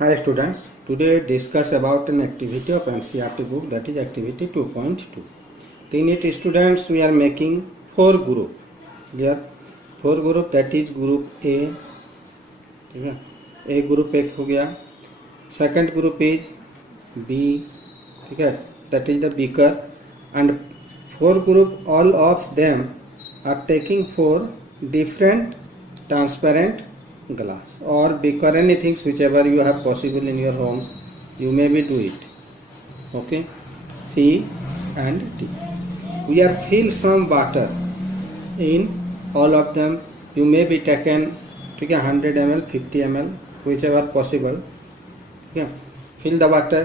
Hi students, today discuss about an activity of NCERT book, that is activity 2.2. In it students we are making 4 group. Here 4 group, that is group A, ठीक है, A group एक हो गया. Second group is B, ठीक है, that is the beaker, and 4 group, all of them are taking 4 different transparent glass or beaker, anything whichever you have possible in your homes, you may be do it. Okay, C and D. We are fill some water in all of them. You may be taken, ठीक है, 100 ml, 50 ml, whichever possible. ठीक है, fill the water,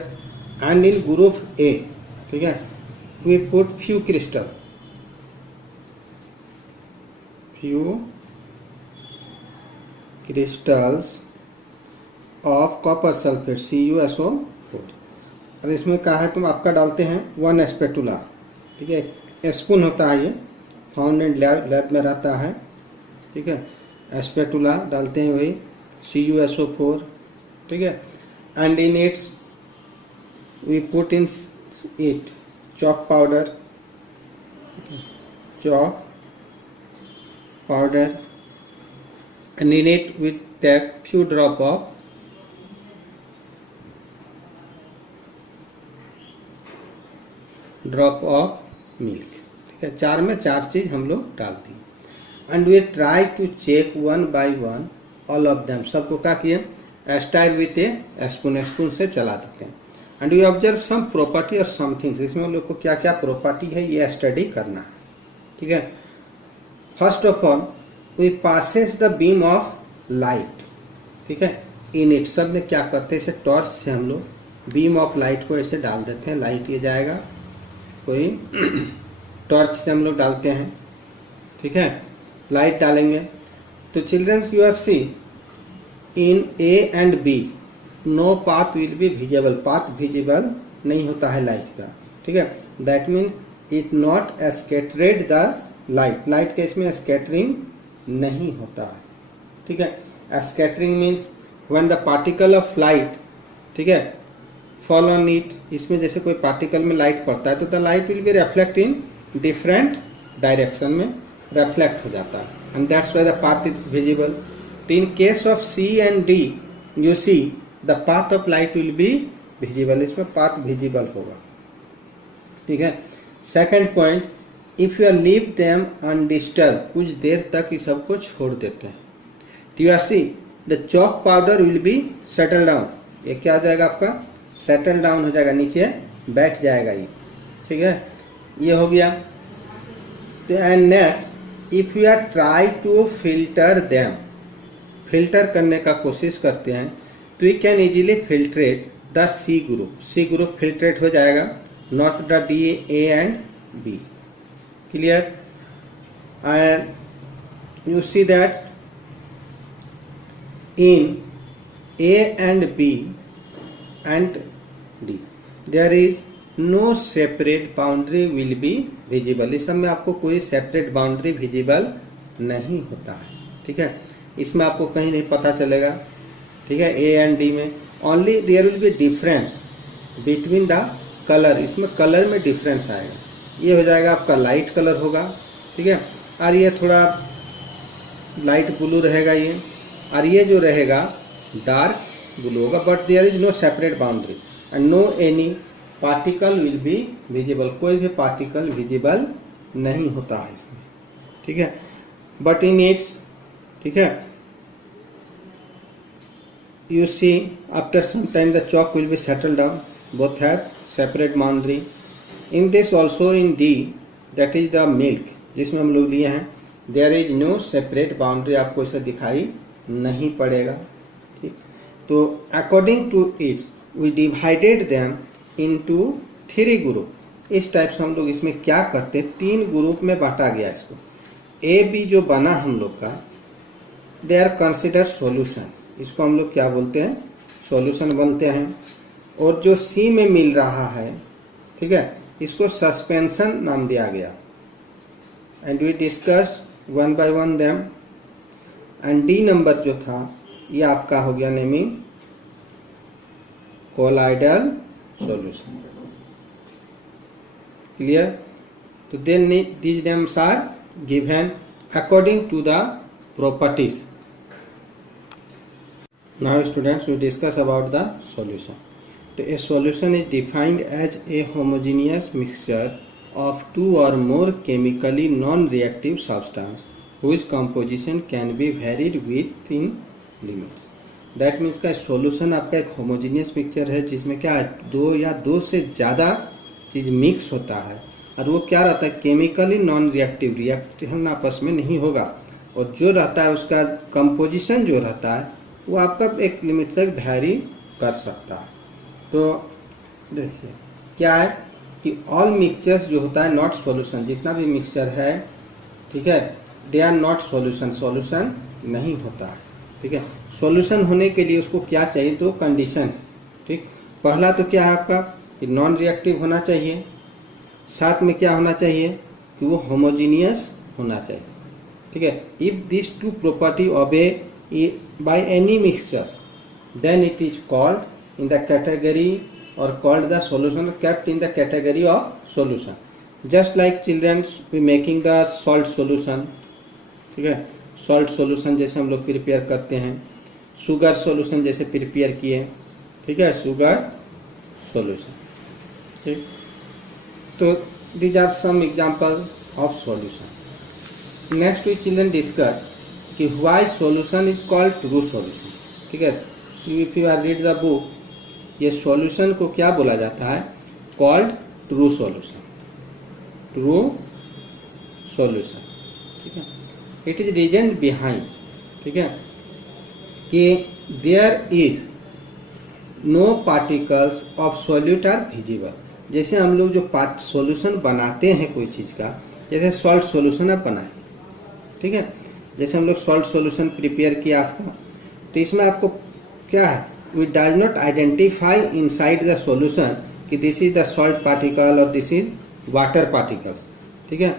and in group A, ठीक है, we put few crystals of copper sulphate CuSO4. और इसमें क्या है, तुम आपका डालते हैं 1 स्पेटुला, ठीक है, स्पून होता है, ये फाउंड इन लैब में रहता है, ठीक है, स्पेटुला डालते हैं वही CuSO4, ठीक है, and in its we put in it chalk powder, and in it we take few drop of milk, ठीक है, 4 में 4 चीज हम लोग डालते हैं. And we try to check 1 by 1 all of them, सबको क्या किए, स्टाइल विथ ए स्पून से चला देते हैं. And we observe some property और सम थिंग्स, इसमें हम लोग को क्या क्या प्रॉपर्टी है ये स्टडी करना है, ठीक है. First of all we passes the beam of light, ठीक है, इन इट, सब में क्या करते हैं, इसे टॉर्च से हम लोग बीम ऑफ लाइट को ऐसे डाल देते हैं. लाइट ये जाएगा, कोई टॉर्च से हम लोग डालते हैं, ठीक है, लाइट डालेंगे. तो childrens you are see in A and B no path will be visible, path visible नहीं होता है लाइट का, ठीक है. That means it not scattered the light, light के इसमें स्कैटरिंग नहीं होता है, ठीक है. Scattering means when the particle of light, ठीक है, फॉल ऑन इट, इसमें जैसे कोई पार्टिकल में लाइट पड़ता है तो the light will be reflect in different direction में रिफ्लेक्ट हो जाता है, and that's why the path is visible. In case of C and D you see the path of light will be visible, इसमें path visible होगा, ठीक है. Second point, if you leave them undisturb, कुछ देर तक इस सबको छोड़ देते हैं, तो you see the chalk powder will be settle down, ये क्या हो जाएगा आपका, सेटल डाउन हो जाएगा, नीचे बैठ जाएगा ये, ठीक है, ये हो गया. And next, if you are try to filter them, filter करने का कोशिश करते हैं, तो we can easily filtrate the C group filtrate हो जाएगा, not the D, A and B. Clear. And you see that in A and B and D there is no separate boundary will be visible, इस सब में आपको कोई separate boundary visible नहीं होता है, ठीक है. इसमें आपको कहीं नहीं पता चलेगा, ठीक है. A एंड D में only there will be difference between the colour, इसमें कलर में डिफरेंस आएगा. ये हो जाएगा आपका लाइट कलर होगा, ठीक है, और ये थोड़ा लाइट ब्लू रहेगा ये, और ये जो रहेगा डार्क ब्लू होगा. But there is no separate boundary and no any particle will be visible, कोई भी पार्टिकल विजिबल नहीं होता है इसमें, ठीक है. बट इन इट्स, ठीक है, you see after some time the chalk will be settled down, both have separate boundary. In this also in D, that is the milk जिसमें हम लोग लिए हैं, there is no separate boundary, आपको इसे दिखाई नहीं पड़ेगा, ठीक. तो according to it we divided them into 3 group. इस टाइप से हम लोग इसमें क्या करते हैं, 3 ग्रुप में बांटा गया इसको. A B जो बना हम लोग का, they are considered solution, इसको हम लोग क्या बोलते हैं, सॉल्यूशन बोलते हैं. और जो C में मिल रहा है, ठीक है, इसको सस्पेंशन नाम दिया गया. And we discuss 1 by 1 them. And D number जो था ये आपका हो गया naming colloidal solution. Clear? So then these names are given according to the properties. Now students, we discuss about the solution. So a solution is defined as a homogeneous mixture of two or more chemically non-reactive substance whose composition can be varied within limits. That means का solution आपका एक homogeneous mixture है जिसमें क्या है, दो या दो से ज़्यादा चीज़ मिक्स होता है और वो क्या रहता है, केमिकली नॉन रिएक्टिव, रिएक्शन आपस में नहीं होगा और जो रहता है उसका कंपोजिशन जो रहता है वो आपका एक लिमिट तक वैरी कर सकता है। तो देखिए क्या है कि ऑल मिक्सचर्स जो होता है नॉट सॉल्यूशन, जितना भी मिक्सचर है, ठीक है, they are not solution, solution नहीं होता है। ठीक है, सॉल्यूशन होने के लिए उसको क्या चाहिए, तो कंडीशन। ठीक, पहला तो क्या है आपका कि नॉन रिएक्टिव होना चाहिए, साथ में क्या होना चाहिए कि वो होमोजीनियस होना चाहिए। ठीक है, if this two property obey by any mixture then it is called in the category or called the solution, kept in the category of solution. Just like children we making the salt solution, ठीक है, salt solution जैसे हम लोग prepare करते हैं, sugar solution जैसे prepare किए, ठीक है, शुगर solution। ठीक, तो these are some example of solution. Next we children discuss कि why solution is called true solution। ठीक है, if you are read the book, ये सॉल्यूशन को क्या बोला जाता है, called true solution, true solution. ठीक है, इट इज रीजन बिहाइंड, ठीक है, कि there is no particles of solute are visible. जैसे हम लोग जो सॉल्यूशन बनाते हैं कोई चीज का, जैसे सॉल्ट सॉल्यूशन आप बनाए, ठीक है, जैसे हम लोग सॉल्ट सॉल्यूशन प्रिपेयर किया आपका, तो इसमें आपको क्या है, we does not identify inside the solution कि this is the salt particle or this is water particles। ठीक है,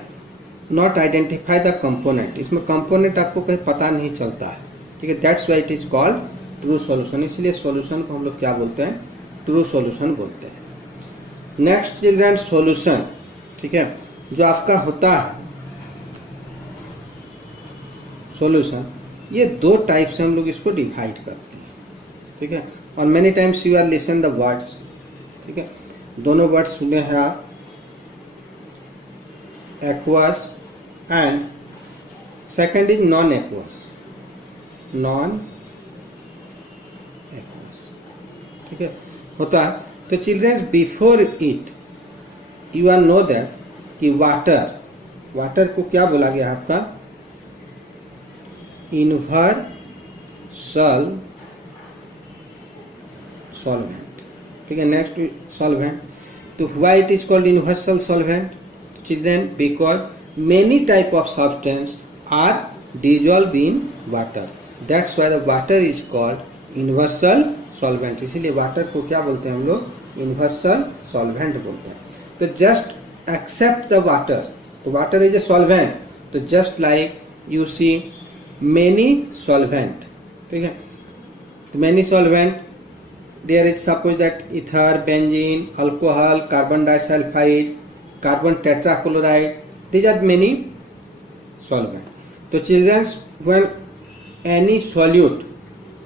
not identify the component, इसमें component आपको कहीं पता नहीं चलता है। ठीक है, that's why it is called true solution। इसलिए solution को हम लोग क्या बोलते हैं, true solution बोलते हैं। next children solution, ठीक है, जो आपका होता है solution, ये दो टाइप से हम लोग इसको डिवाइड करते हैं। ठीक है, और many times you are listen the words. ठीक है, दोनों वर्ड्स सुने हैं आप, aqueous and second is non aqueous, non aqueous. ठीक है, होता है। तो children before it you are know that कि वाटर, वाटर को क्या बोला गया आपका, यूनिवर्सल solvent। ठीक है, नेक्स्ट solvent। तो why it is called universal solvent children, because many type of substance are dissolve in water, that's why the water is called universal solvent। इसीलिए वाटर को क्या बोलते हैं हम लोग, यूनिवर्सल solvent बोलते हैं। तो जस्ट एक्सेप्ट द वाटर, तो वाटर इज ए solvent, तो just like you see many solvent। ठीक है, तो many solvent, there is suppose that ether, benzene, alcohol, carbon disulfide, carbon tetrachloride, these are many solvents। तो children when any solute,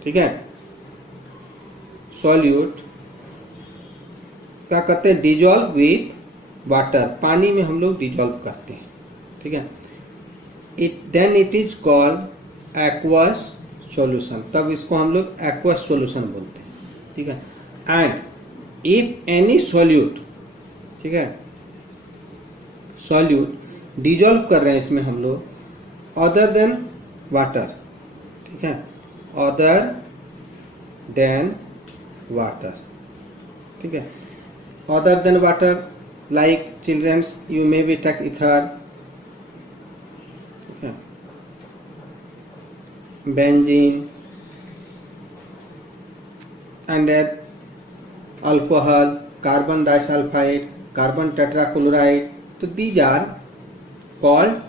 ठीक है, solute क्या करते हैं, dissolve with water, पानी में हम लोग dissolve करते हैं। ठीक है, then it is called aqueous solution, तब इसको हम लोग aqueous solution बोलते हैं। ठीक है, एंड इफ एनी सॉल्यूट, ठीक है, सॉल्यूट डिजॉल्व कर रहे हैं इसमें हम लोग अदर देन वाटर, ठीक है, अदर देन वाटर। ठीक है, other than water like childrens you may be take ether, ठीक है, benzene and alcohol, carbon disulfide, carbon tetrachloride, so these are called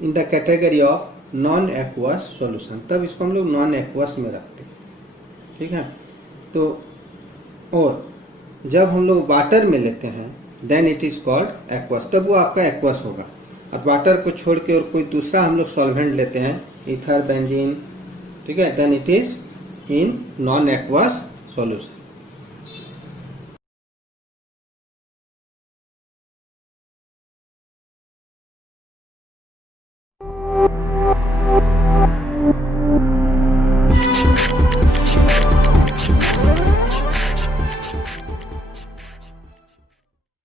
in the category of non aqueous solution। तब इसको हम लोग non aqueous में रखते हैं। ठीक है, तो और जब हम लोग वाटर में लेते हैं then it is called aqueous, तब वो आपका एक्वस होगा। और वाटर को छोड़ के और कोई दूसरा हम लोग सॉल्वेंट लेते हैं, ईथर, बेंजीन, ठीक है, then it is in non aqueous solution.